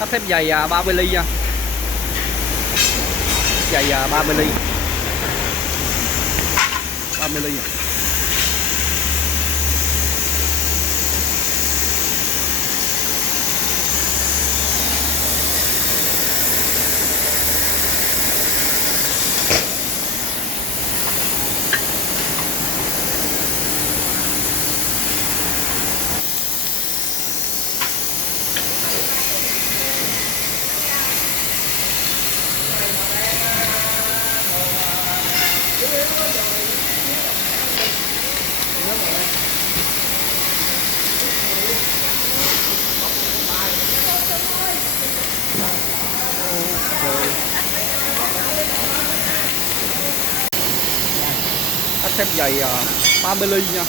Sắt thép dày 30 ly nha. Dày 30 ly. 30 ly. Sắt thép dày 30 ly nha.